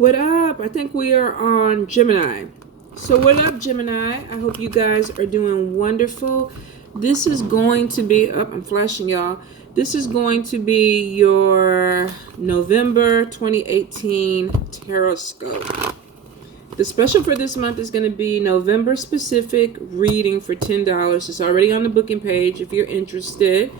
What up? I think we are on Gemini. So what up, Gemini? I hope you guys are doing wonderful. This is going to be up. I'm flashing y'all. This is going to be your November 2018 Tarotscope. The special for this month is going to be November specific reading for $10. It's already on the booking page if you're interested.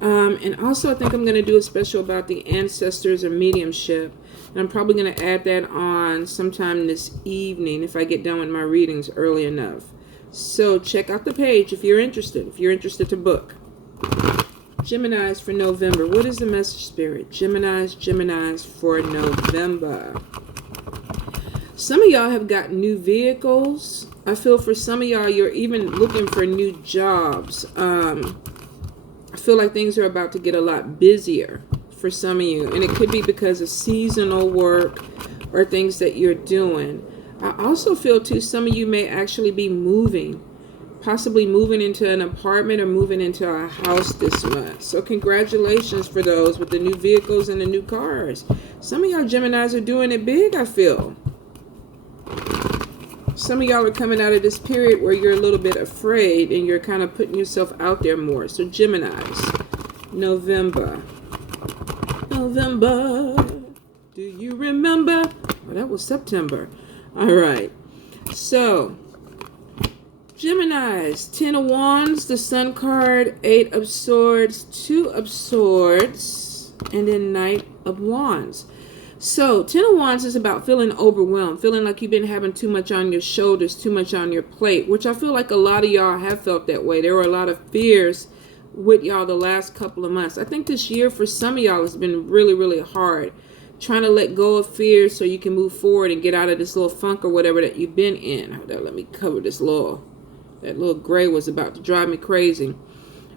And also I think I'm going to do a special about the ancestors or mediumship. And I'm probably going to add that on sometime this evening if I get done with my readings early enough. So check out the page if you're interested. If you're interested to book. Geminis for November. What is the message, Spirit? Geminis for November. Some of y'all have got new vehicles. I feel for some of y'all, you're even looking for new jobs. I feel like things are about to get a lot busier for some of you. And it could be because of seasonal work or things that you're doing. I also feel, too, some of you may actually be moving. Possibly moving into an apartment or moving into a house this month. So congratulations for those with the new vehicles and the new cars. Some of y'all Geminis are doing it big, I feel. Some of y'all are coming out of this period where you're a little bit afraid and you're kind of putting yourself out there more. So Geminis, November. Do you remember? Oh, that was September. All right. So, Geminis, 10 of Wands, the Sun card, 8 of Swords, 2 of Swords, and then Knight of Wands. So, 10 of Wands is about feeling overwhelmed, feeling like you've been having too much on your shoulders, too much on your plate, which I feel like a lot of y'all have felt that way. There were a lot of fears with y'all the last couple of months. I think this year for some of y'all has been really, really hard. Trying to let go of fears so you can move forward and get out of this little funk or whatever that you've been in. Hold on, let me cover this that little gray was about to drive me crazy.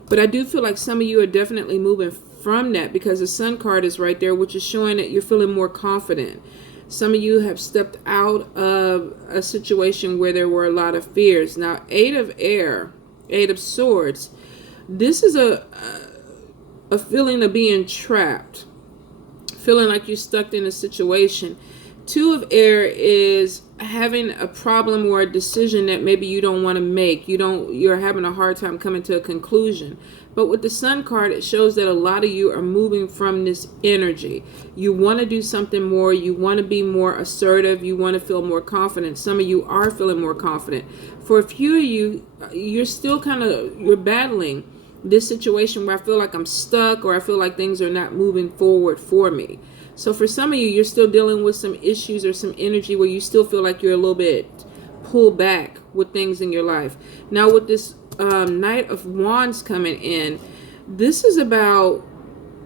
But I do feel like some of you are definitely moving from that because the Sun card is right there, which is showing that you're feeling more confident. Some of you have stepped out of a situation where there were a lot of fears. Now, 8 of Air, 8 of Swords, this is a feeling of being trapped, feeling like you're stuck in a situation. 2 of Air is having a problem or a decision that maybe you don't want to make. You're having a hard time coming to a conclusion. But with the Sun card, it shows that a lot of you are moving from this energy. You want to do something more. You want to be more assertive. You want to feel more confident. Some of you are feeling more confident. For a few of you, you're still you're battling this situation where I feel like I'm stuck or I feel like things are not moving forward for me. So for some of you, you're still dealing with some issues or some energy where you still feel like you're a little bit pulled back with things in your life. Now with this Knight of Wands coming in, this is about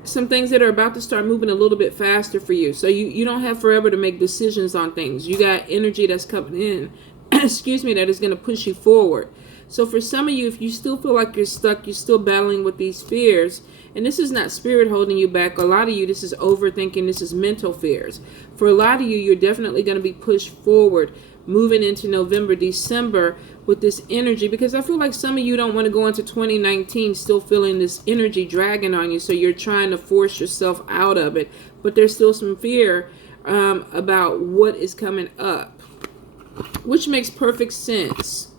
some things that are about to start moving a little bit faster for you. So you don't have forever to make decisions on things. You got energy that's coming in, excuse me, that is going to push you forward. So for some of you, if you still feel like you're stuck, you're still battling with these fears, and this is not spirit holding you back. A lot of you, this is overthinking. This is mental fears. For a lot of you, you're definitely going to be pushed forward, moving into November, December with this energy, because I feel like some of you don't want to go into 2019 still feeling this energy dragging on you. So you're trying to force yourself out of it, but there's still some fear about what is coming up, which makes perfect sense.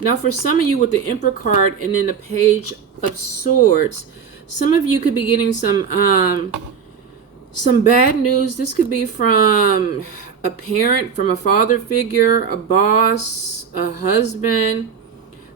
Now, for some of you with the Emperor card and then the Page of Swords, some of you could be getting some bad news. This could be from a parent, from a father figure, a boss, a husband,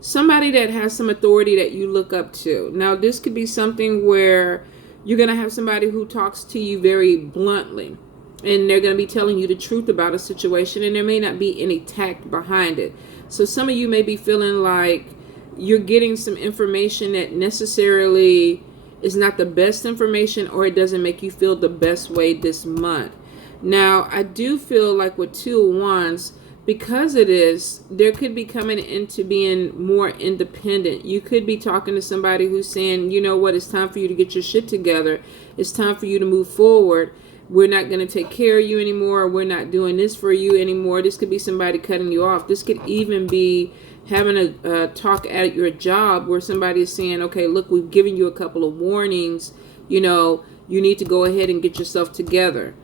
somebody that has some authority that you look up to. Now, this could be something where you're going to have somebody who talks to you very bluntly, and they're going to be telling you the truth about a situation, and there may not be any tact behind it. So some of you may be feeling like you're getting some information that necessarily is not the best information, or it doesn't make you feel the best way this month. Now, I do feel like with 2 of Wands, because it is, there could be coming into being more independent. You could be talking to somebody who's saying, you know what, it's time for you to get your shit together. It's time for you to move forward. We're not going to take care of you anymore. We're not doing this for you anymore. This could be somebody cutting you off. This could even be having a talk at your job where somebody is saying, okay, look, we've given you a couple of warnings. You know, You need to go ahead and get yourself together.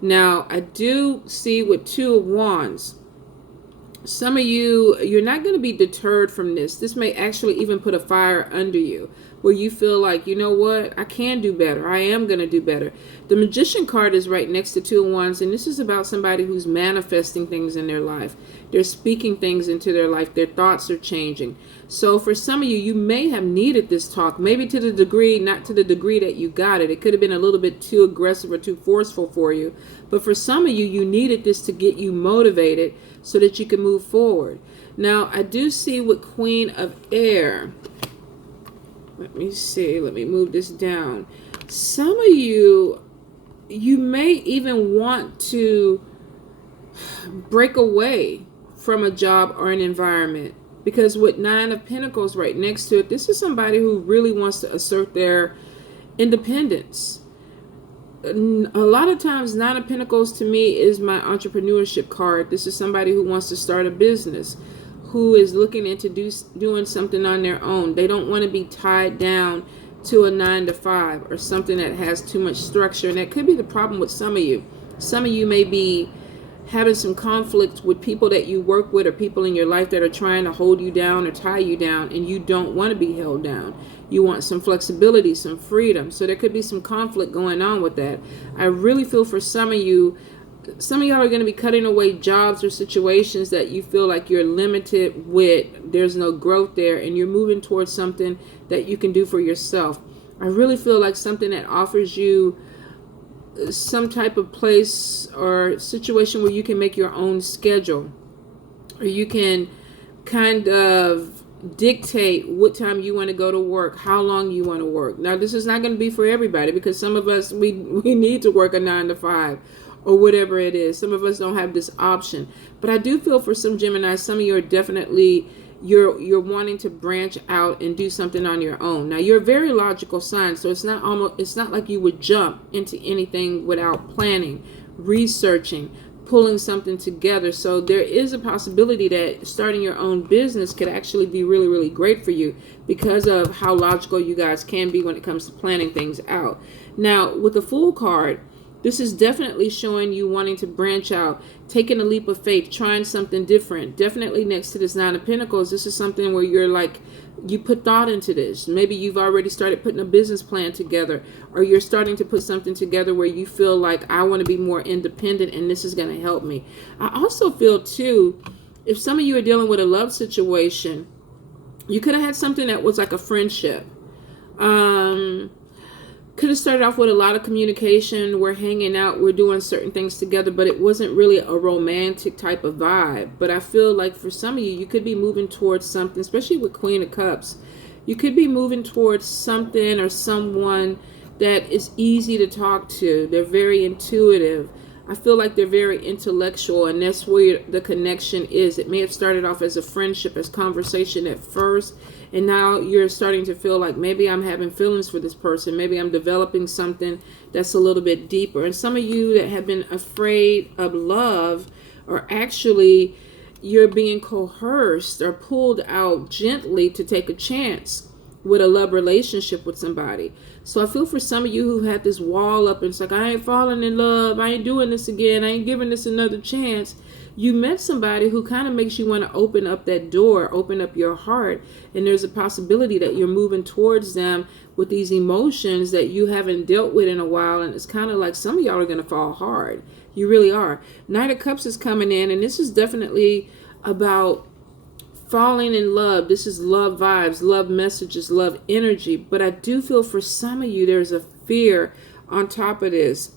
Now, I do see with Two of Wands, some of you, you're not going to be deterred from this. This may actually even put a fire under you where you feel like, you know what, I can do better. I am going to do better. The Magician card is right next to Two of Wands, and this is about somebody who's manifesting things in their life. They're speaking things into their life. Their thoughts are changing. So for some of you, you may have needed this talk, maybe to the degree, not to the degree that you got it. It could have been a little bit too aggressive or too forceful for you. But for some of you, you needed this to get you motivated so that you can move forward. Now, I do see with Queen of Air. Let me see. Let me move this down. Some of you, you may even want to break away from a job or an environment, because with Nine of Pentacles right next to it, this is somebody who really wants to assert their independence. A lot of times, Nine of Pentacles to me is my entrepreneurship card. This is somebody who wants to start a business, who is looking into doing something on their own. They don't want to be tied down to a 9-to-5 or something that has too much structure. And that could be the problem with some of you. Some of you may be having some conflict with people that you work with or people in your life that are trying to hold you down or tie you down, and you don't want to be held down. You want some flexibility, some freedom. So there could be some conflict going on with that. I really feel for some of you, some of y'all are going to be cutting away jobs or situations that you feel like you're limited with. There's no growth there, and you're moving towards something that you can do for yourself. I really feel like something that offers you some type of place or situation where you can make your own schedule, or you can kind of dictate what time you want to go to work, how long you want to work. Now, this is not going to be for everybody, because some of us, we need to work a 9-to-5 or whatever it is. Some of us don't have this option. But I do feel for some Gemini, some of you are definitely, you're wanting to branch out and do something on your own. Now, you're a very logical sign, so it's not like you would jump into anything without planning, researching, pulling something together. So there is a possibility that starting your own business could actually be really, really great for you because of how logical you guys can be when it comes to planning things out. Now, with the Fool card, this is definitely showing you wanting to branch out, taking a leap of faith, trying something different. Definitely next to this Nine of Pentacles, this is something where you're like, you put thought into this. Maybe you've already started putting a business plan together, or you're starting to put something together where you feel like, I want to be more independent and this is going to help me. I also feel too, if some of you are dealing with a love situation, you could have had something that was like a friendship. Could have started off with a lot of communication. We're hanging out, we're doing certain things together, but it wasn't really a romantic type of vibe. But I feel like for some of you, you could be moving towards something, especially with Queen of Cups. You could be moving towards something or someone that is easy to talk to. They're very intuitive. I feel like they're very intellectual, and that's where the connection is. It may have started off as a friendship, as conversation at first, and now you're starting to feel like maybe I'm having feelings for this person. Maybe I'm developing something that's a little bit deeper. And some of you that have been afraid of love, or actually you're being coerced or pulled out gently to take a chance with a love relationship with somebody. So I feel for some of you who had this wall up and it's like, I ain't falling in love, I ain't doing this again, I ain't giving this another chance. You met somebody who kind of makes you want to open up that door, open up your heart, and there's a possibility that you're moving towards them with these emotions that you haven't dealt with in a while, and it's kind of like some of y'all are going to fall hard. You really are. Knight of Cups is coming in, and this is definitely about falling in love. This is love vibes, love messages, love energy. But I do feel for some of you, there's a fear on top of this.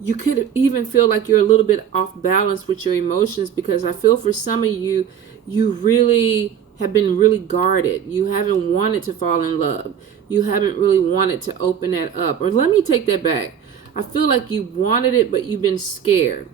You could even feel like you're a little bit off balance with your emotions, because I feel for some of you, you really have been really guarded. You haven't wanted to fall in love. You haven't really wanted to open that up. Or let me take that back. I feel like you wanted it, but you've been scared.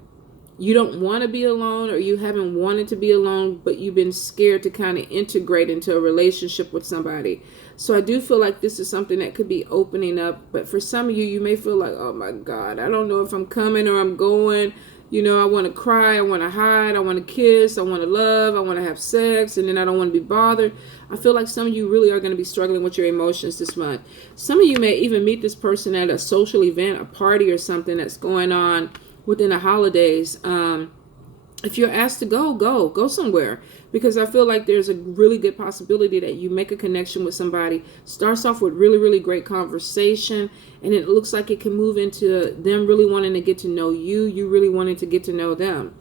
You don't want to be alone, or you haven't wanted to be alone, but you've been scared to kind of integrate into a relationship with somebody. So I do feel like this is something that could be opening up. But for some of you, you may feel like, oh my God, I don't know if I'm coming or I'm going. You know, I want to cry, I want to hide, I want to kiss, I want to love, I want to have sex, and then I don't want to be bothered. I feel like some of you really are going to be struggling with your emotions this month. Some of you may even meet this person at a social event, a party or something that's going on within the holidays. If you're asked to go somewhere, because I feel like there's a really good possibility that you make a connection with somebody. Starts off with really, really great conversation, and it looks like it can move into them really wanting to get to know you, you really wanting to get to know them.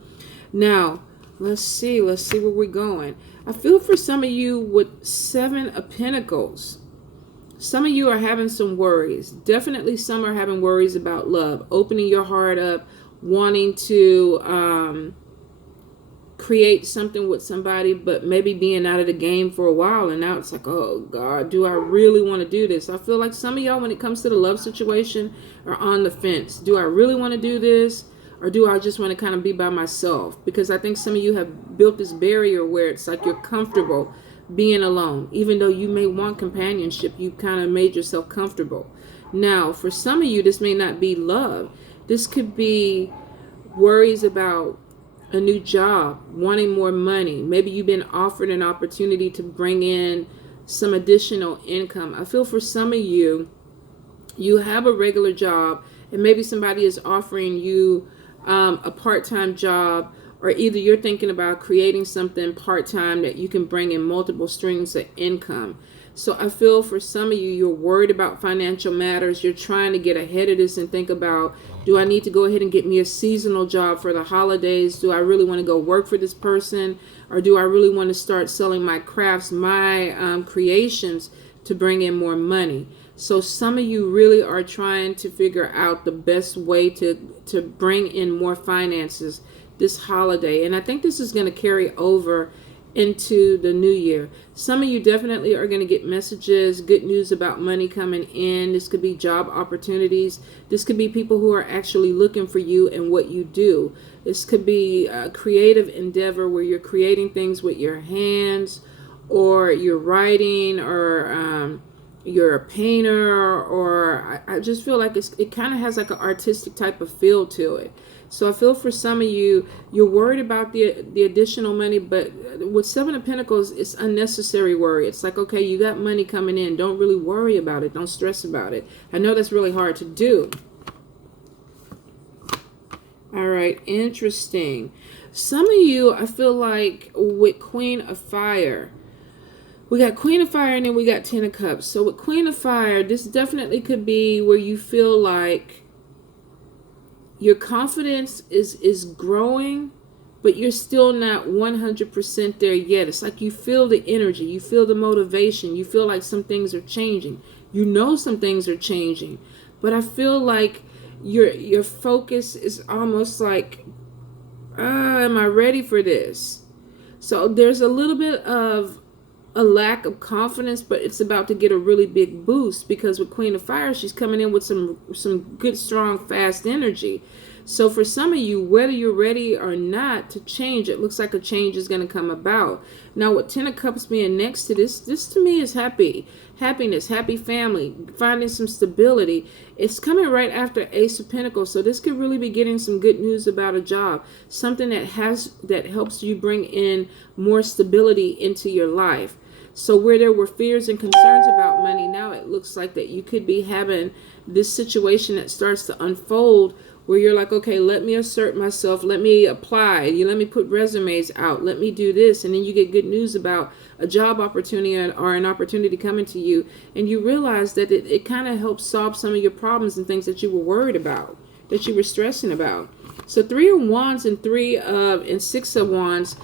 Now, let's see where we're going. I feel for some of you with 7 of Pentacles. Some of you are having some worries. Definitely some are having worries about love, opening your heart up, wanting to create something with somebody, but maybe being out of the game for a while, and now it's like, oh God, do I really want to do this? I feel like some of y'all, when it comes to the love situation, are on the fence. Do I really want to do this, or do I just want to kind of be by myself? Because I think some of you have built this barrier where it's like you're comfortable being alone. Even though you may want companionship, you kind of made yourself comfortable. Now, for some of you, this may not be love. This could be worries about a new job, wanting more money. Maybe you've been offered an opportunity to bring in some additional income. I feel for some of you, you have a regular job, and maybe somebody is offering you a part-time job, or either you're thinking about creating something part-time that you can bring in multiple streams of income. So I feel for some of you, you're worried about financial matters. You're trying to get ahead of this and think about, do I need to go ahead and get me a seasonal job for the holidays? Do I really want to go work for this person? Or do I really want to start selling my crafts, my creations, to bring in more money? So some of you really are trying to figure out the best way to bring in more finances this holiday. And I think this is going to carry over into the new year. Some of you definitely are going to get messages, good news about money coming in. This could be job opportunities. This could be people who are actually looking for you and what you do. This could be a creative endeavor where you're creating things with your hands, or you're writing, or you're a painter, or I just feel like it kind of has like an artistic type of feel to it. So I feel for some of you, you're worried about the additional money, but with 7 of Pentacles, it's unnecessary worry. It's like, okay, you got money coming in. Don't really worry about it. Don't stress about it. I know that's really hard to do. All right, interesting. Some of you, I feel like with Queen of Fire, we got Queen of Fire and then we got 10 of Cups. So with Queen of Fire, this definitely could be where you feel like your confidence is growing, but you're still not 100% there yet. It's like you feel the energy, you feel the motivation, you feel like some things are changing. You know some things are changing, but I feel like your focus is almost like, am I ready for this? So there's a little bit of a lack of confidence, but it's about to get a really big boost, because with Queen of Fire, she's coming in with some good, strong, fast energy. So for some of you, whether you're ready or not to change, it looks like a change is going to come about. Now with 10 of Cups being next to this to me is happiness, happy family, finding some stability. It's coming right after Ace of Pentacles, so this could really be getting some good news about a job, something that helps you bring in more stability into your life. So where there were fears and concerns about money, now it looks like that you could be having this situation that starts to unfold, where you're like, okay, let me assert myself, let me apply, let me put resumes out, let me do this, and then you get good news about a job opportunity or an opportunity coming to you, and you realize that it kind of helps solve some of your problems and things that you were worried about, that you were stressing about. So 3 of Wands and 6 of Wands.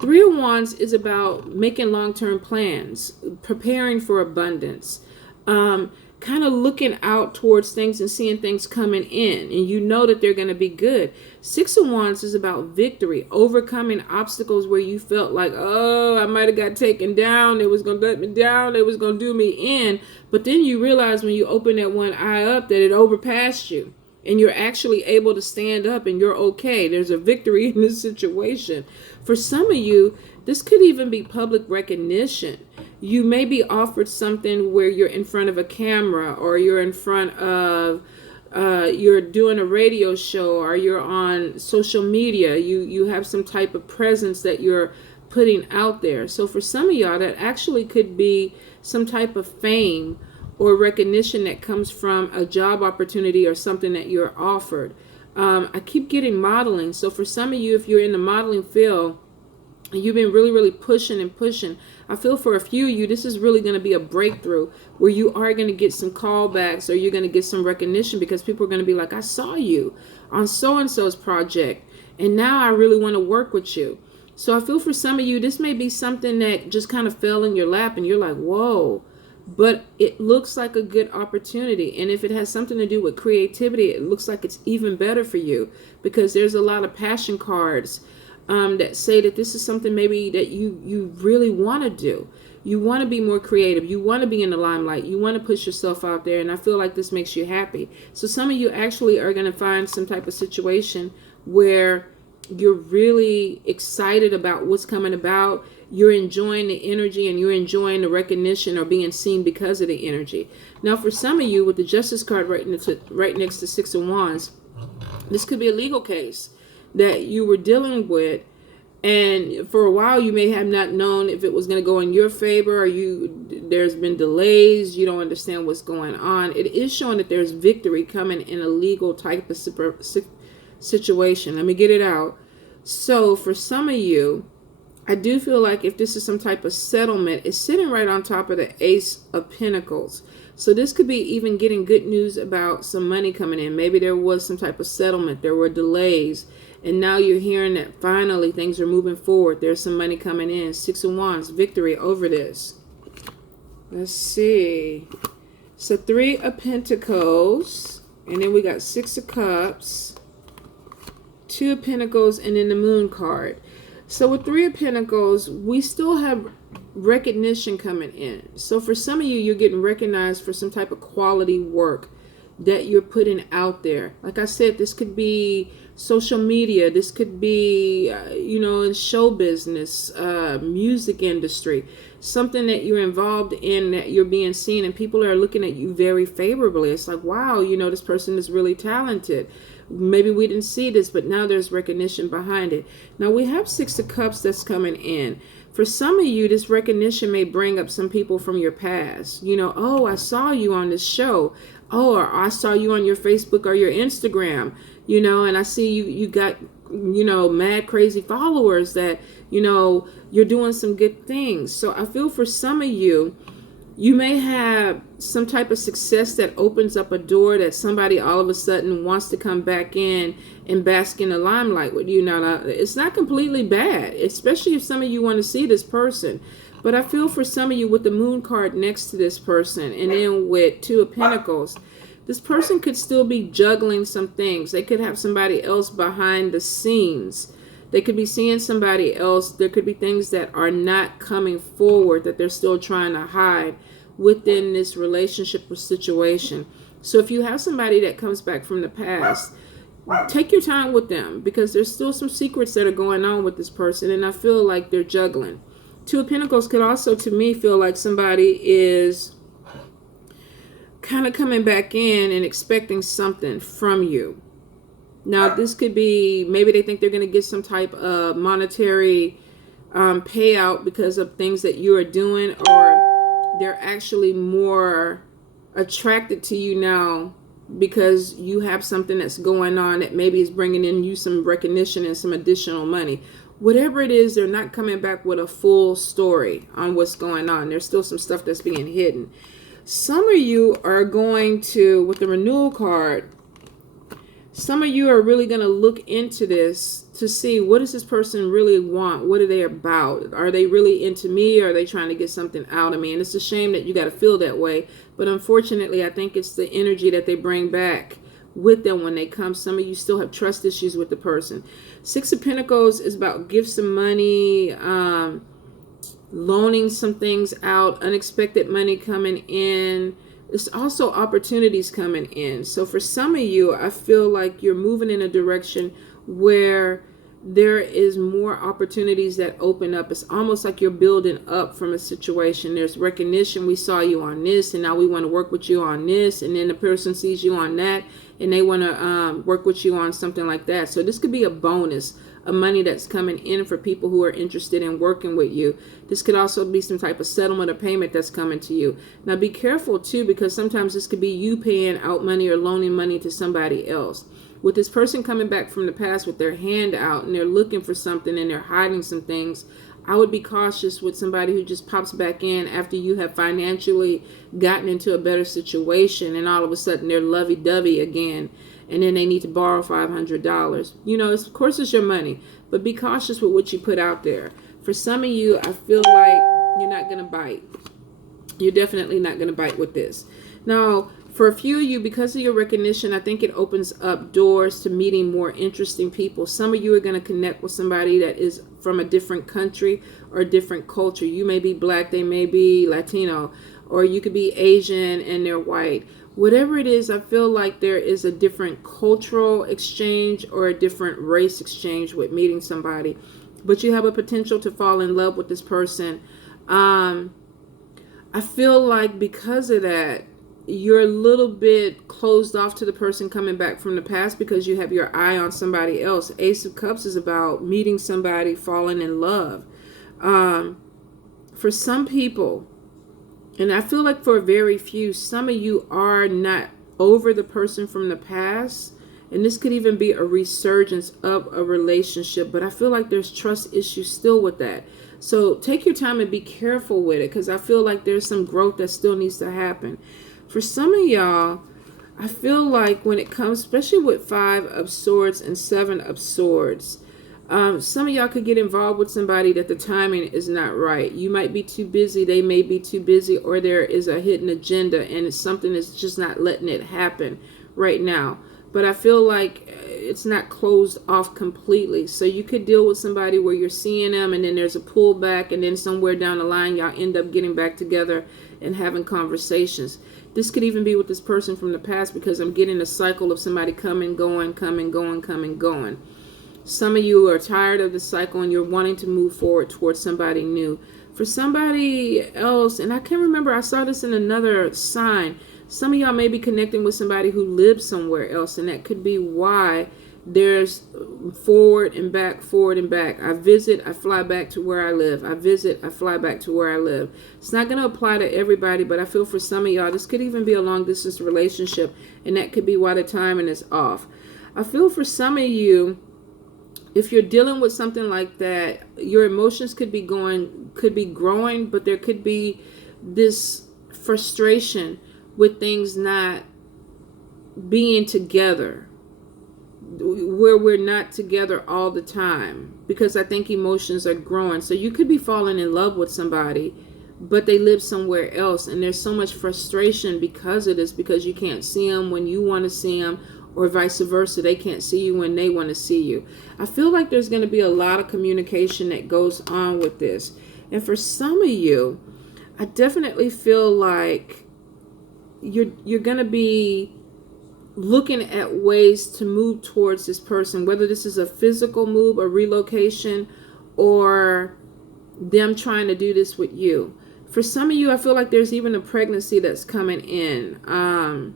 3 of Wands is about making long-term plans, preparing for abundance, kind of looking out towards things and seeing things coming in, and you know that they're going to be good. 6 of Wands is about victory, overcoming obstacles where you felt like, oh, I might have got taken down, it was going to let me down, it was going to do me in, but then you realize when you open that one eye up that it overpassed you, and you're actually able to stand up and you're okay. There's a victory in this situation. For some of you, this could even be public recognition. You may be offered something where you're in front of a camera, or you're in front of you're doing a radio show, or you're on social media. You have some type of presence that you're putting out there. So for some of y'all, that actually could be some type of fame or recognition that comes from a job opportunity or something that you're offered. I keep getting modeling. So for some of you, if you're in the modeling field, you've been really, really pushing and pushing. I feel for a few of you, this is really going to be a breakthrough where you are going to get some callbacks, or you're going to get some recognition, because people are going to be like, I saw you on so-and-so's project, and now I really want to work with you. So I feel for some of you, this may be something that just kind of fell in your lap and you're like, whoa, but it looks like a good opportunity. And if it has something to do with creativity, it looks like it's even better for you, because there's a lot of passion cards that say that this is something maybe that you really want to do. You want to be more creative. You want to be in the limelight. You want to push yourself out there. And I feel like this makes you happy. So some of you actually are going to find some type of situation where you're really excited about what's coming about. You're enjoying the energy, and you're enjoying the recognition or being seen because of the energy. Now, for some of you, with the Justice card right next to Six of Wands, this could be a legal case that you were dealing with, and for a while you may have not known if it was going to go in your favor, or there's been delays, you don't understand what's going on. It is showing that there's victory coming in a legal type of situation. Let me get it out. So for some of you, I do feel like if this is some type of settlement, it's sitting right on top of the Ace of Pentacles. So this could be even getting good news about some money coming in. Maybe there was some type of settlement, there were delays, and now you're hearing that finally things are moving forward. There's some money coming in. Six of Wands, victory over this. Let's see. So Three of Pentacles, and then we got Six of Cups, Two of Pentacles, and then the Moon card. So with Three of Pentacles, we still have recognition coming in. So for some of you, you're getting recognized for some type of quality work that you're putting out there. Like I said, this could be social media. This could be, in show business, music industry, something that you're involved in, that you're being seen, and people are looking at you very favorably. It's like, wow, this person is really talented. Maybe we didn't see this, but now there's recognition behind it. Now we have Six of Cups that's coming in. For some of you, this recognition may bring up some people from your past. Oh, I saw you on this show. Oh, or I saw you on your Facebook or your Instagram, and I see you got, mad crazy followers that, you're doing some good things. So I feel for some of you, you may have some type of success that opens up a door that somebody all of a sudden wants to come back in and bask in the limelight with you. Now, it's not completely bad, especially if some of you want to see this person. But I feel for some of you with the Moon card next to this person, and then with Two of Pentacles, this person could still be juggling some things. They could have somebody else behind the scenes. They could be seeing somebody else. There could be things that are not coming forward that they're still trying to hide within this relationship or situation. So if you have somebody that comes back from the past, take your time with them, because there's still some secrets that are going on with this person, and I feel like they're juggling. Two of Pentacles could also, to me, feel like somebody is kind of coming back in and expecting something from you. Now, this could be, maybe they think they're going to get some type of monetary payout because of things that you are doing, or they're actually more attracted to you now because you have something that's going on that maybe is bringing in you some recognition and some additional money. Whatever it is, they're not coming back with a full story on what's going on. There's still some stuff that's being hidden. Some of you are going to, with the Renewal card, some of you are really going to look into this to see, what does this person really want? What are they about? Are they really into me? Or are they trying to get something out of me? And it's a shame that you got to feel that way. But unfortunately, I think it's the energy that they bring back with them when they come. Some of you still have trust issues with the person. Six of Pentacles is about gifts and money, loaning some things out, unexpected money coming in. There's also opportunities coming in. So for some of you, I feel like you're moving in a direction where there is more opportunities that open up. It's almost like you're building up from a situation. There's recognition. We saw you on this, and now we want to work with you on this. And then the person sees you on that, and they want to work with you on something like that. So this could be a bonus of money that's coming in for people who are interested in working with you. This could also be some type of settlement or payment that's coming to you. Now be careful too, because sometimes this could be you paying out money or loaning money to somebody else. With this person coming back from the past with their hand out and they're looking for something and they're hiding some things, I would be cautious with somebody who just pops back in after you have financially gotten into a better situation, and all of a sudden they're lovey-dovey again, and then they need to borrow $500. You know, of course it's your money, but be cautious with what you put out there. For some of you, I feel like you're not going to bite. You're definitely not going to bite with this. Now, for a few of you, because of your recognition, I think it opens up doors to meeting more interesting people. Some of you are going to connect with somebody that is from a different country or a different culture. You may be black, they may be Latino, or you could be Asian and they're white. Whatever it is, I feel like there is a different cultural exchange or a different race exchange with meeting somebody. But you have a potential to fall in love with this person. I feel like because of that, you're a little bit closed off to the person coming back from the past because you have your eye on somebody else. Ace of Cups is about meeting somebody, falling in love. For some people, and I feel like for very few, some of you are not over the person from the past. And this could even be a resurgence of a relationship. But I feel like there's trust issues still with that. So take your time and be careful with it, because I feel like there's some growth that still needs to happen. For some of y'all, I feel like when it comes, especially with 5 of Swords and 7 of Swords, some of y'all could get involved with somebody that the timing is not right. You might be too busy, they may be too busy, or there is a hidden agenda and it's something that's just not letting it happen right now. But I feel like it's not closed off completely. So you could deal with somebody where you're seeing them and then there's a pullback, and then somewhere down the line y'all end up getting back together and having conversations. This could even be with this person from the past, because I'm getting a cycle of somebody coming, going, coming, going, coming, going. Some of you are tired of the cycle and you're wanting to move forward towards somebody new. For somebody else, and I can't remember, I saw this in another sign. Some of y'all may be connecting with somebody who lives somewhere else, and that could be why there's forward and back, forward and back. I visit, I fly back to where I live. I visit, I fly back to where I live. It's not going to apply to everybody, but I feel for some of y'all, this could even be a long distance relationship, and that could be why the timing is off. I feel for some of you, if you're dealing with something like that, your emotions could be growing, but there could be this frustration with things not being together, where we're not together all the time, because I think emotions are growing. So you could be falling in love with somebody, but they live somewhere else, and there's so much frustration because of this, because you can't see them when you want to see them, or vice versa. They can't see you when they want to see you. I feel like there's going to be a lot of communication that goes on with this. And for some of you, I definitely feel like you're going to be looking at ways to move towards this person, whether this is a physical move, a relocation, or them trying to do this with you. For some of you, I feel like there's even a pregnancy that's coming in. And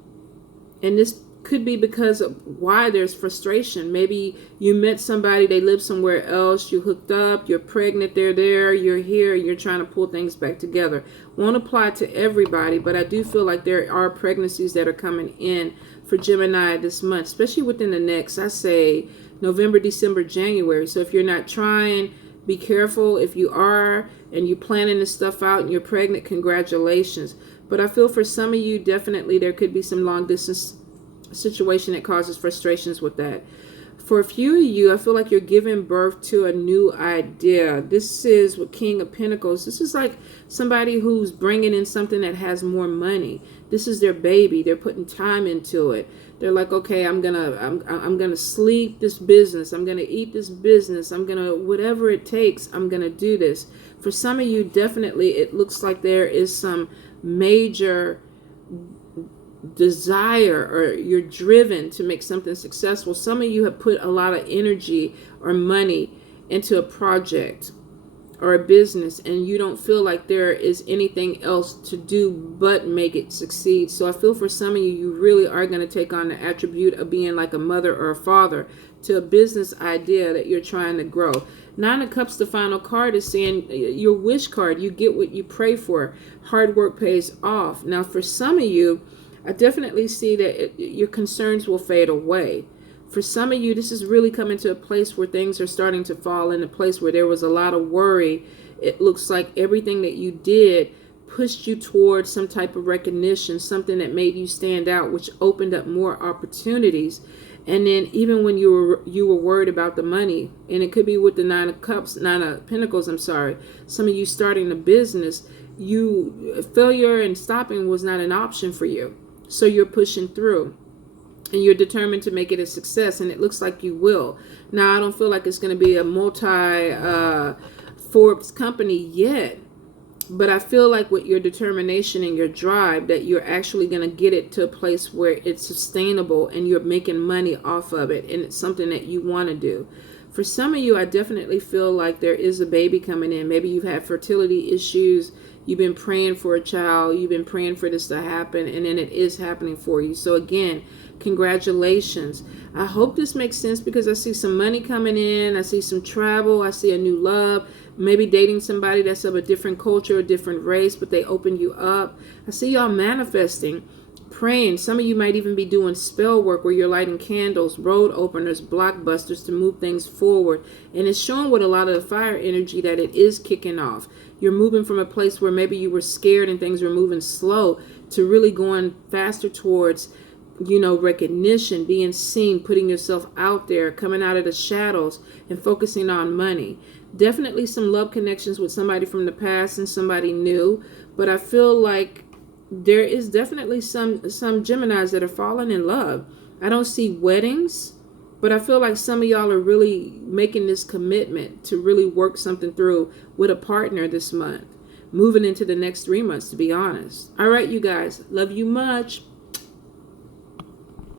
this could be because of why there's frustration. Maybe you met somebody, they live somewhere else, you hooked up, you're pregnant, they're there, you're here, you're trying to pull things back together. Won't apply to everybody, but I do feel like there are pregnancies that are coming in for Gemini this month, especially within the next, I say, November, December, January. So if you're not trying, be careful. If you are and you're planning this stuff out and you're pregnant, congratulations. But I feel for some of you, definitely there could be some long distance situation that causes frustrations with that. For a few of you, I feel like you're giving birth to a new idea. This is with King of Pentacles. This is like somebody who's bringing in something that has more money. This is their baby. They're putting time into it. They're like, okay, I'm gonna sleep this business. I'm gonna eat this business. I'm gonna, whatever it takes, I'm gonna do this. For some of you, definitely, it looks like there is some major desire, or you're driven to make something successful. Some of you have put a lot of energy or money into a project, or a business, and you don't feel like there is anything else to do but make it succeed. So I feel for some of you, you really are going to take on the attribute of being like a mother or a father to a business idea that you're trying to grow. Nine of Cups, the final card, is saying your wish card. You get what you pray for. Hard work pays off. Now, for some of you, I definitely see that your concerns will fade away. For some of you, this is really coming to a place where things are starting to fall in a place where there was a lot of worry. It looks like everything that you did pushed you towards some type of recognition, something that made you stand out, which opened up more opportunities. And then even when you were worried about the money, and it could be with the Nine of Pentacles, I'm sorry, some of you starting a business, failure and stopping was not an option for you. So you're pushing through. And you're determined to make it a success, and it looks like you will. Now, I don't feel like it's going to be a multi-Forbes company yet, but I feel like with your determination and your drive that you're actually going to get it to a place where it's sustainable and you're making money off of it, and it's something that you want to do. For some of you, I definitely feel like there is a baby coming in. Maybe you've had fertility issues. You've been praying for a child. You've been praying for this to happen, and then it is happening for you. So again, congratulations. I hope this makes sense because I see some money coming in. I see some travel. I see a new love. Maybe dating somebody that's of a different culture, a different race, but they open you up. I see y'all manifesting, praying. Some of you might even be doing spell work where you're lighting candles, road openers, blockbusters to move things forward. And it's showing with a lot of the fire energy that it is kicking off. You're moving from a place where maybe you were scared and things were moving slow to really going faster towards, recognition, being seen, putting yourself out there, coming out of the shadows and focusing on money. Definitely some love connections with somebody from the past and somebody new. But I feel like there is definitely some Geminis that are falling in love. I don't see weddings, but I feel like some of y'all are really making this commitment to really work something through with a partner this month. Moving into the next 3 months, to be honest. All right, you guys. Love you much.